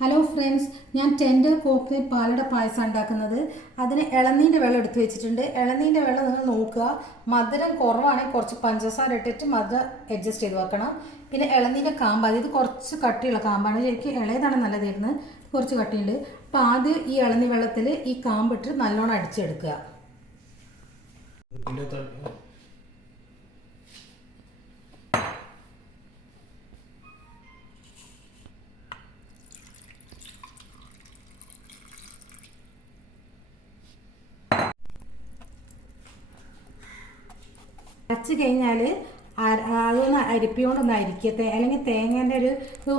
Hello friends, ഞാൻ tender coconut പാലട പായസം ഉണ്ടാക്കുന്നത്. അതിന് ഇളനീൻ്റെ വെള്ളം എടുത്ത് വെച്ചിട്ടുണ്ട്. ഇളനീൻ്റെ വെള്ളം നിങ്ങൾ നോക്കുക, മധുരം കുറവാണെങ്കിൽ കുറച്ച് പഞ്ചസാര ഇട്ടിട്ട് മധുരം അഡ്ജസ്റ്റ് ചെയ്ത് വെക്കണം. പിന്നെ ഇളനീൻ്റെ കാമ്പ്, ഇത് കുറച്ച് കട്ടിയുള്ള കാമ്പാണ്, ശരിക്കും ഇളയതാണ് നല്ലതായിരുന്നു, കുറച്ച് കട്ടിയുണ്ട്. അപ്പോൾ ആദ്യം ഈ ഇളനീ വെള്ളത്തിൽ ഈ കാമ്പിട്ട് നല്ലോണം അടിച്ചെടുക്കുക. അരച്ച് കഴിഞ്ഞാൽ അതൊന്ന് അരിപ്പിയോണ്ടൊന്ന് അരിക്കുക, അല്ലെങ്കിൽ തേങ്ങേൻ്റെ ഒരു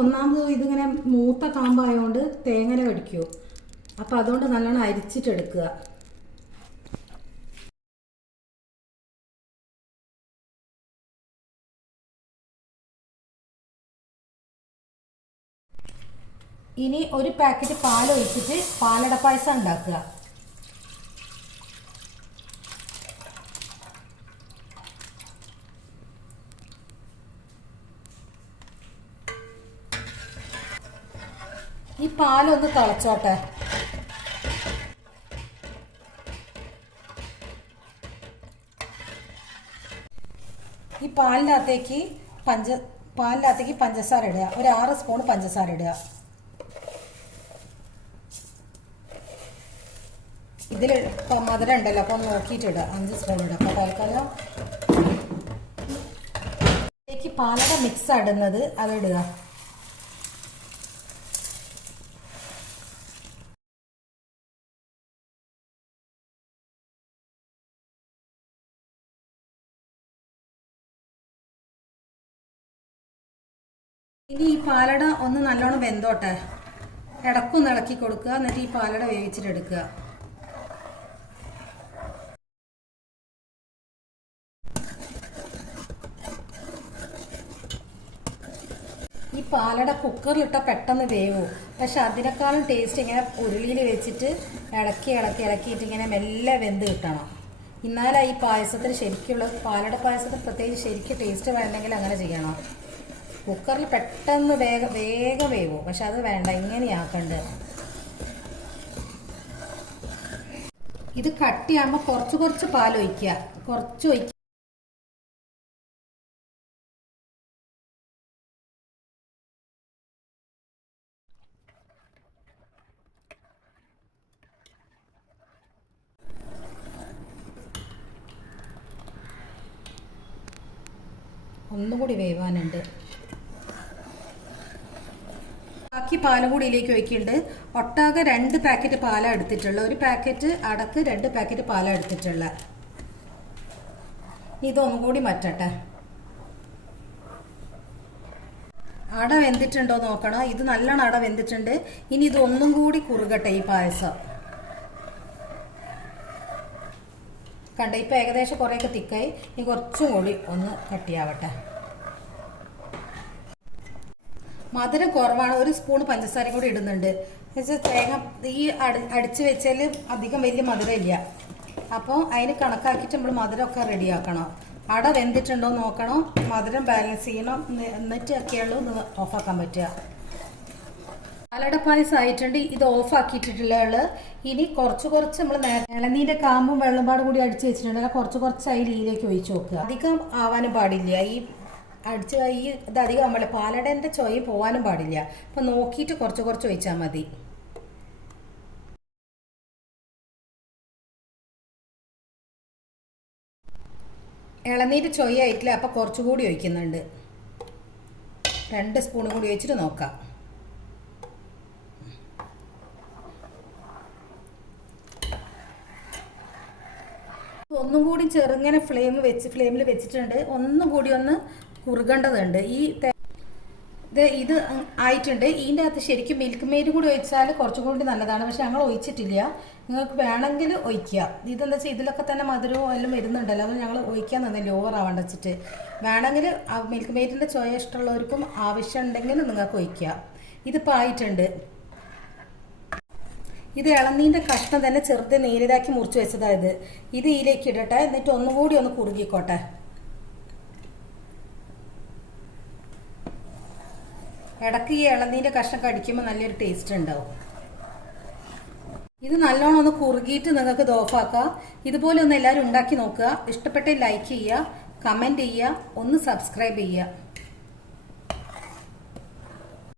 ഒന്നാമത് ഇതിങ്ങനെ മൂത്ത കാമ്പായതുകൊണ്ട് തേങ്ങനെ കടിക്കൂ. അപ്പോൾ അതുകൊണ്ട് നല്ലോണം അരിച്ചിട്ടെടുക്കുക. ഇനി ഒരു പാക്കറ്റ് പാൽ ഒഴിച്ചിട്ട് പാലട പായസം ഉണ്ടാക്കുക. ഈ പാലൊന്ന് തിളച്ചോട്ടെ. ഈ പാലിനകത്തേക്ക് പഞ്ചസാര ഇടുക, ഒരു 6 സ്പൂൺ പഞ്ചസാര ഇടുക. ഇതിൽ മധുരം ഉണ്ടല്ലോ, അപ്പോൾ നോക്കിയിട്ട് ഇടുക, 5 സ്പൂൺ ഇടുക. അപ്പോൾ തൽക്കാലം ഇതിലേക്ക് പാലട മിക്സ് ഇടുന്നത് അതിടുക. ഇനി ഈ പാലട ഒന്ന് നല്ലോണം വെന്തോട്ടെ, ഇടക്കൊന്ന് ഇളക്കി കൊടുക്കുക. എന്നിട്ട് ഈ പാലട വേവിച്ചിട്ടെടുക്കുക. ഈ പാലട കുക്കറിലിട്ടാൽ പെട്ടെന്ന് വേവും, പക്ഷെ അതിനേക്കാളും ടേസ്റ്റ് ഇങ്ങനെ ഉരുളിയിൽ വെച്ചിട്ട് ഇളക്കിയിട്ട് ഇങ്ങനെ മെല്ലെ വെന്ത് കിട്ടണം. എന്നാലും ഈ പായസത്തിന് ശരിക്കുള്ള പാലട പായസത്തിന് പ്രത്യേകിച്ച് ശരിക്കും ടേസ്റ്റ് വേണ്ടെങ്കിൽ അങ്ങനെ ചെയ്യണം. കുക്കറിൽ പെട്ടെന്ന് വേഗം വേവും, പക്ഷെ അത് വേണ്ട, ഇങ്ങനെയാക്കണ്ട്. ഇത് കട്ടിയാകുമ്പോൾ കുറച്ച് പാലൊഴിക്കുക, കുറച്ച് ഒഴിക്കുക. ഒന്നുകൂടി വേവാനുണ്ട്. ബാക്കി പാലും കൂടി ഇതിലേക്ക് ഒഴിക്കുന്നുണ്ട്. ഒട്ടാകെ 2 പാക്കറ്റ് പാലാണ് എടുത്തിട്ടുള്ളത്. ഒരു പാക്കറ്റ് അടക്ക് 2 പാക്കറ്റ് പാലാണ് എടുത്തിട്ടുള്ളത്. ഇതൊന്നും കൂടി മാറ്റട്ടെ. അട വെന്തിട്ടുണ്ടോ നോക്കണം. ഇത് നല്ലോണം അട വെന്തിട്ടുണ്ട്. ഇനി ഇതൊന്നും കൂടി കുറുകട്ടെ ഈ പായസം. കണ്ട, ഇപ്പം ഏകദേശം കുറേയൊക്കെ തിക്കായി. ഇനി കുറച്ചും കൂടി ഒന്ന് കട്ടിയാവട്ടെ. മധുരം കുറവാണ്, 1 സ്പൂൺ പഞ്ചസാര കൂടി ഇടുന്നുണ്ട്. തേങ്ങ ഈ അടിച്ച് വെച്ചാൽ അധികം വലിയ മധുരം ഇല്ല. അപ്പോൾ അതിന് കണക്കാക്കിയിട്ട് നമ്മൾ മധുരമൊക്കെ റെഡിയാക്കണം. അട വെന്തിട്ടുണ്ടോ നോക്കണം, മധുരം ബാലൻസ് ചെയ്യണം, എന്നിട്ടൊക്കെയുള്ളൂ ഓഫാക്കാൻ പറ്റുക. പാലട പായസം ആയിട്ടുണ്ട്. ഇത് ഓഫാക്കിയിട്ടിട്ടുള്ള ഇനി കുറച്ച് നമ്മൾ ഇളനീൻ്റെ കാമ്പും വെള്ളംപാടും കൂടി അടിച്ച് വെച്ചിട്ടുണ്ടെങ്കിൽ കുറച്ച് അതിലേക്ക് ഒഴിച്ച് നോക്കുക. അധികം ആവാനും പാടില്ല. ഇത് അധികം ആകുമ്പോൾ പാലടേൻ്റെ ചൊയ പോകാനും പാടില്ല. അപ്പം നോക്കിയിട്ട് കുറച്ച് ഒഴിച്ചാൽ മതി. ഇളനീര് ചൊയ ആയിട്ടില്ല, അപ്പം കുറച്ചുകൂടി ഒഴിക്കുന്നുണ്ട്. 2 സ്പൂൺ കൂടി ഒഴിച്ചിട്ട് നോക്കാം. ഒന്നും കൂടി ചെറുങ്ങനെ ഫ്ലെയിമിൽ വെച്ചിട്ടുണ്ട്. ഒന്നും കൂടി ഒന്ന് കുറുകേണ്ടതുണ്ട്. ഇത് ആയിട്ടുണ്ട്. ഇതിൻ്റെ അകത്ത് ശരിക്കും മിൽക്ക് മെയ്ഡ് കൂടി ഒഴിച്ചാൽ കുറച്ചും കൂടി നല്ലതാണ്, പക്ഷെ ഞങ്ങൾ ഒഴിച്ചിട്ടില്ല. നിങ്ങൾക്ക് വേണമെങ്കിൽ ഒഴിക്കുക. ഇതെന്താ വെച്ചാൽ ഇതിലൊക്കെ തന്നെ മധുരവും എല്ലാം വരുന്നുണ്ടല്ലോ, അത് ഞങ്ങൾ ഒഴിക്കാൻ തന്നില്ല, ഓവറാവാണ്ട് വെച്ചിട്ട്. വേണമെങ്കിൽ മിൽക്ക് മെയ്ഡിൻ്റെ ചോയ ഇഷ്ടമുള്ളവർക്കും ആവശ്യമുണ്ടെങ്കിൽ നിങ്ങൾക്ക് ഒഴിക്കുക. ഇതിപ്പോൾ ആയിട്ടുണ്ട്. ഇത് ഇളനീൻ്റെ കഷ്ണം തന്നെ ചെറുത് നേരിതാക്കി മുറിച്ച് വെച്ചതായത്. ഇത് ഇതിലേക്ക് ഇടട്ടെ, എന്നിട്ട് ഒന്നുകൂടി ഒന്ന് കുറുകിക്കോട്ടെ. ഇടയ്ക്ക് ഈ ഇളനീൻ്റെ കഷ്ണം കടിക്കുമ്പോൾ നല്ലൊരു ടേസ്റ്റ് ഉണ്ടാവും. ഇത് നല്ലോണം ഒന്ന് കുറുകിയിട്ട് നിങ്ങൾക്ക് ഇത് ഓഫാക്കാം. ഇതുപോലെ ഒന്ന് എല്ലാവരും ഉണ്ടാക്കി നോക്കുക. ഇഷ്ടപ്പെട്ട ലൈക്ക് ചെയ്യുക, കമൻറ്റ് ചെയ്യുക, ഒന്ന് സബ്സ്ക്രൈബ് ചെയ്യുക.